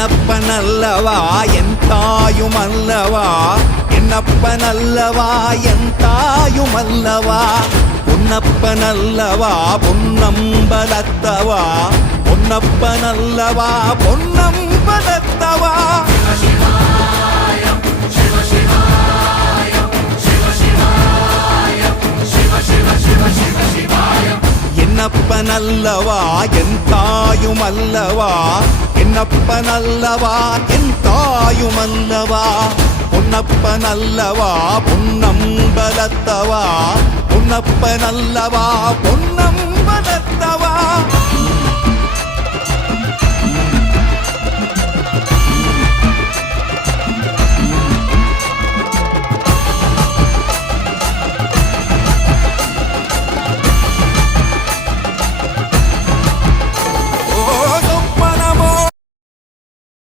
என்னப்பனல்லவா என் தாயுமல்லவா, என்னப்பனல்லவா என் தாயுமல்லவா, பொன்னப்பனல்லவா பொன்னம்பலத்தவா, பொன்னப்பனல்லவா பொன்னம்பலத்தவா. என்னப்பனல்லவா என் தாயுமல்லவா, என்னப்பனல்லவா என் தாயுமல்லவா, பொன்னப்பனல்லவா பொன்னம்பலத்தவா, பொன்னப்பனல்லவா பொன்னம்பலத்தவா.